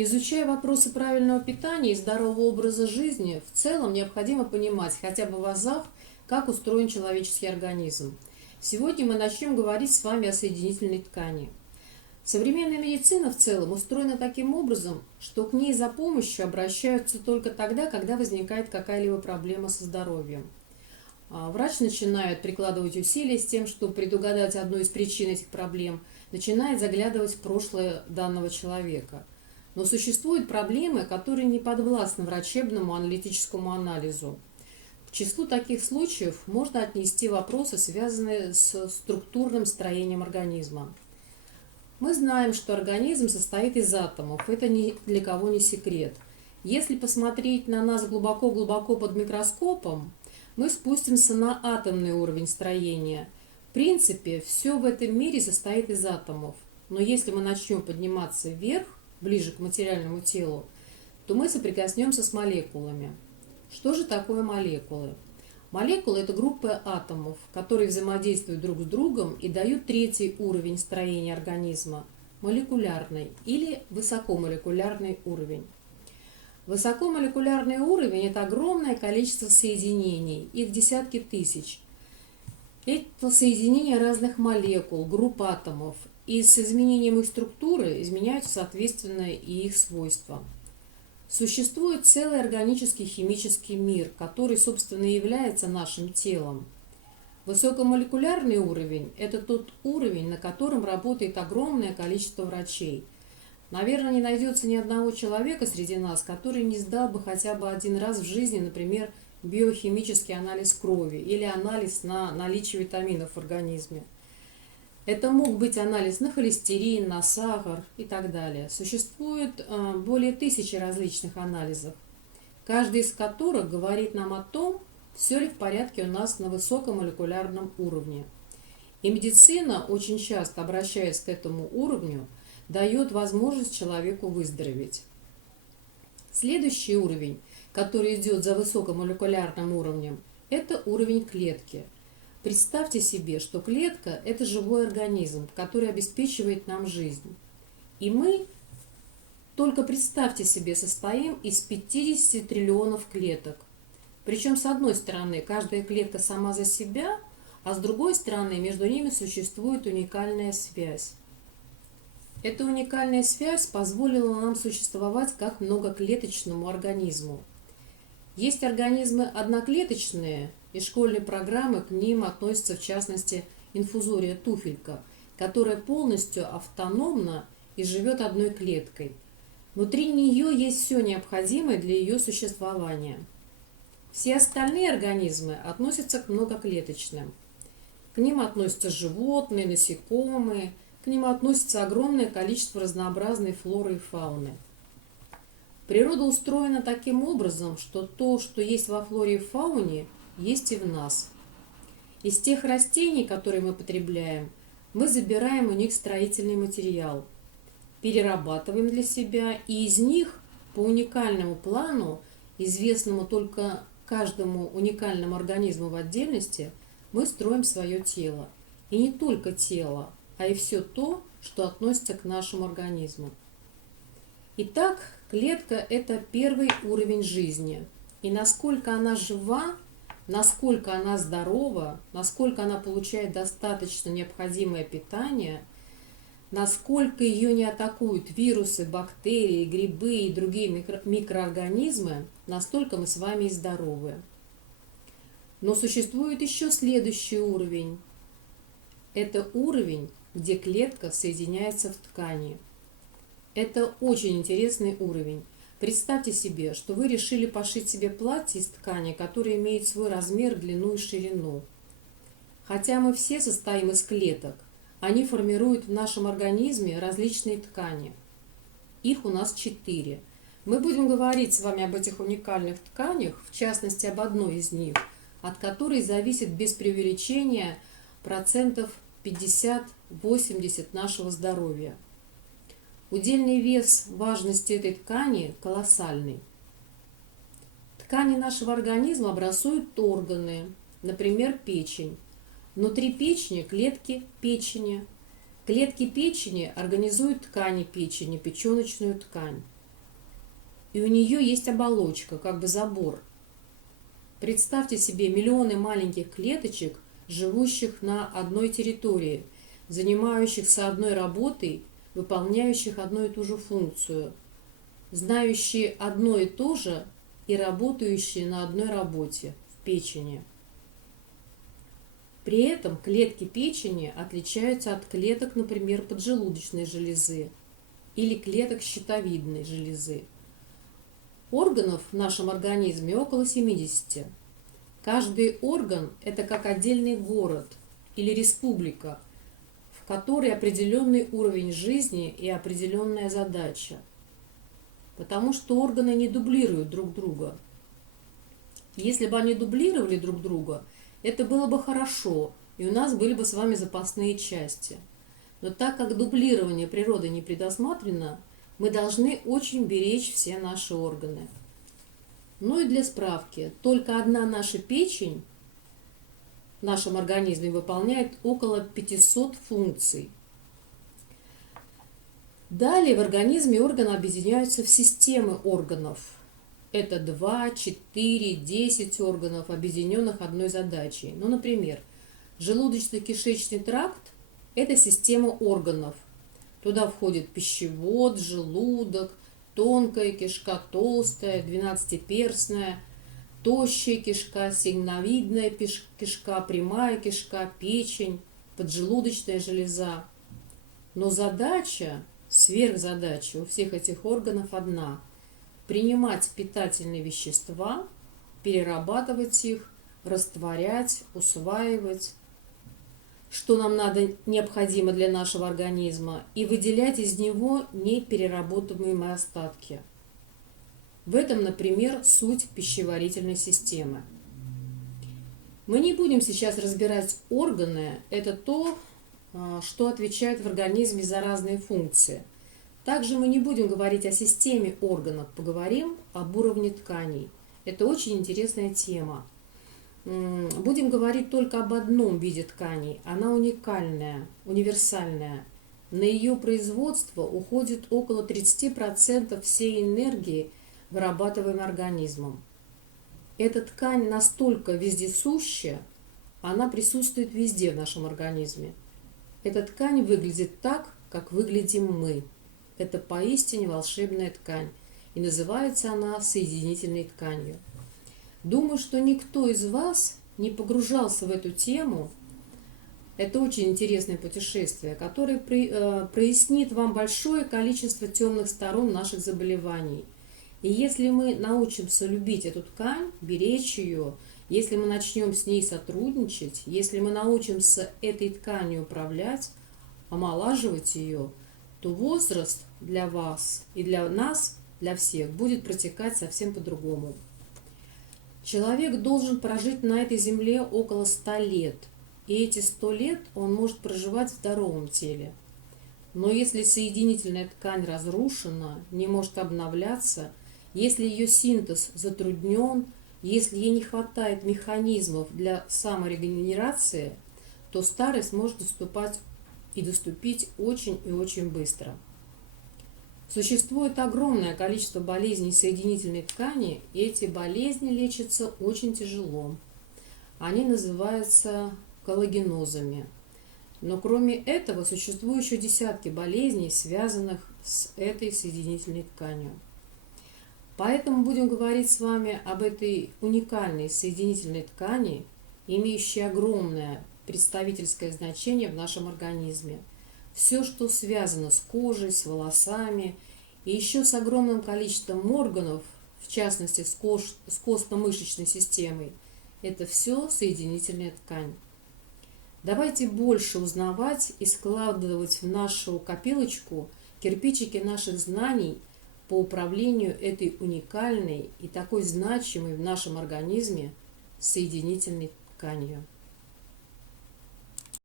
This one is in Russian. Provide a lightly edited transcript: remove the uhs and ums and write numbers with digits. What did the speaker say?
Изучая вопросы правильного питания и здорового образа жизни, в целом необходимо понимать хотя бы в азах, как устроен человеческий организм. Сегодня мы начнем говорить с вами о соединительной ткани. Современная медицина в целом устроена таким образом, что к ней за помощью обращаются только тогда, когда возникает какая-либо проблема со здоровьем. Врач начинает прикладывать усилия с тем, чтобы предугадать одну из причин этих проблем, начинает заглядывать в прошлое данного человека. Но существуют проблемы, которые не подвластны врачебному аналитическому анализу. К числу таких случаев можно отнести вопросы, связанные с структурным строением организма. Мы знаем, что организм состоит из атомов, это ни для кого не секрет. Если посмотреть на нас глубоко-глубоко под микроскопом, мы спустимся на атомный уровень строения. В принципе, все в этом мире состоит из атомов. Но если мы начнем подниматься вверх, ближе к материальному телу, то мы соприкоснемся с молекулами. Что же такое молекулы? Молекулы – это группы атомов, которые взаимодействуют друг с другом и дают третий уровень строения организма – молекулярный или высокомолекулярный уровень. Высокомолекулярный уровень – это огромное количество соединений, их десятки тысяч. Это соединения разных молекул, групп атомов, и с изменением их структуры изменяются, соответственно, и их свойства. Существует целый органический химический мир, который, собственно, и является нашим телом. Высокомолекулярный уровень – это тот уровень, на котором работает огромное количество врачей. Наверное, не найдется ни одного человека среди нас, который не сдал бы хотя бы один раз в жизни, например, биохимический анализ крови или анализ на наличие витаминов в организме. Это мог быть анализ на холестерин, на сахар и так далее. Существует более 1000 различных анализов, каждый из которых говорит нам о том, все ли в порядке у нас на высокомолекулярном уровне. И медицина, очень часто обращаясь к этому уровню, дает возможность человеку выздороветь. Следующий уровень, который идет за высокомолекулярным уровнем, это уровень клетки. Представьте себе, что клетка – это живой организм, который обеспечивает нам жизнь. И мы, только представьте себе, состоим из 50 триллионов клеток. Причем, с одной стороны, каждая клетка сама за себя, а с другой стороны, между ними существует уникальная связь. Эта уникальная связь позволила нам существовать как многоклеточному организму. Есть организмы одноклеточные, из школьной программы к ним относится в частности инфузория туфелька, которая полностью автономна и живет одной клеткой. Внутри нее есть все необходимое для ее существования. Все остальные организмы относятся к многоклеточным. К ним относятся животные, насекомые, к ним относится огромное количество разнообразной флоры и фауны. Природа устроена таким образом, что то, что есть во флоре и фауне, есть и в нас. Из тех растений, которые мы потребляем, мы забираем у них строительный материал, перерабатываем для себя, и из них по уникальному плану, известному только каждому уникальному организму в отдельности, мы строим свое тело. И не только тело, а и все то, что относится к нашему организму. Итак, клетка – это первый уровень жизни. И насколько она жива, насколько она здорова, насколько она получает достаточно необходимое питание, насколько ее не атакуют вирусы, бактерии, грибы и другие микроорганизмы, настолько мы с вами и здоровы. Но существует еще следующий уровень. Это уровень, где клетка соединяется в ткани. Это очень интересный уровень. Представьте себе, что вы решили пошить себе платье из ткани, которое имеет свой размер, длину и ширину. Хотя мы все состоим из клеток, они формируют в нашем организме различные ткани. Их у нас 4. Мы будем говорить с вами об этих уникальных тканях, в частности об одной из них, от которой зависит без преувеличения процентов 50-80 нашего здоровья. Удельный вес важности этой ткани колоссальный. Ткани нашего организма образуют органы, например, печень. Внутри печени клетки печени. Клетки печени организуют ткани печени, печеночную ткань. и у нее есть оболочка, как бы забор. Представьте себе миллионы маленьких клеточек, живущих на одной территории, занимающихся одной работой, выполняющих одну и ту же функцию, знающие одно и то же и работающие на одной работе в печени. При этом клетки печени отличаются от клеток, например, поджелудочной железы или клеток щитовидной железы. Органов в нашем организме около 70. Каждый орган – это как отдельный город или республика, в которой определенный уровень жизни и определенная задача. Потому что органы не дублируют друг друга. Если бы они дублировали друг друга, это было бы хорошо, и у нас были бы с вами запасные части. Но так как дублирование природы не предусмотрено, мы должны очень беречь все наши органы. Ну и для справки, только одна наша печень в нашем организме выполняет около 500 функций. Далее в организме органы объединяются в системы органов. Это 2, 4, 10 органов, объединенных одной задачей. Ну, например, желудочно-кишечный тракт – это система органов. Туда входит пищевод, желудок, тонкая кишка, толстая, двенадцатиперстная, тощая кишка, сигмовидная кишка, прямая кишка, печень, поджелудочная железа. Но задача, сверхзадача у всех этих органов одна – принимать питательные вещества, перерабатывать их, растворять, усваивать, что нам необходимо для нашего организма, и выделять из него непереработаемые остатки. В этом, например, суть пищеварительной системы. Мы не будем сейчас разбирать органы, это то, что отвечает в организме за разные функции. Также мы не будем говорить о системе органов, поговорим об уровне тканей. Это очень интересная тема. Будем говорить только об одном виде тканей. Она уникальная, универсальная. На ее производство уходит около 30% всей энергии, вырабатываемой организмом. Эта ткань настолько вездесущая, она присутствует везде в нашем организме. Эта ткань выглядит так, как выглядим мы. Это поистине волшебная ткань, и называется она соединительной тканью. Думаю, что никто из вас не погружался в эту тему. Это очень интересное путешествие, которое прояснит вам большое количество темных сторон наших заболеваний. И если мы научимся любить эту ткань, беречь ее, если мы начнем с ней сотрудничать, если мы научимся этой тканью управлять, омолаживать ее, то возраст для вас и для нас, для всех, будет протекать совсем по-другому. Человек должен прожить на этой земле около 100 лет, и эти 100 лет он может проживать в здоровом теле. Но если соединительная ткань разрушена, не может обновляться, если ее синтез затруднен, если ей не хватает механизмов для саморегенерации, то старость может доступить очень и очень быстро. Существует огромное количество болезней соединительной ткани, и эти болезни лечатся очень тяжело. Они называются коллагенозами. Но кроме этого существуют еще десятки болезней, связанных с этой соединительной тканью. Поэтому будем говорить с вами об этой уникальной соединительной ткани, имеющей огромное представительское значение в нашем организме. Все, что связано с кожей, с волосами и еще с огромным количеством органов, в частности с костно-мышечной системой, это все соединительная ткань. Давайте больше узнавать и складывать в нашу копилочку кирпичики наших знаний по управлению этой уникальной и такой значимой в нашем организме соединительной тканью.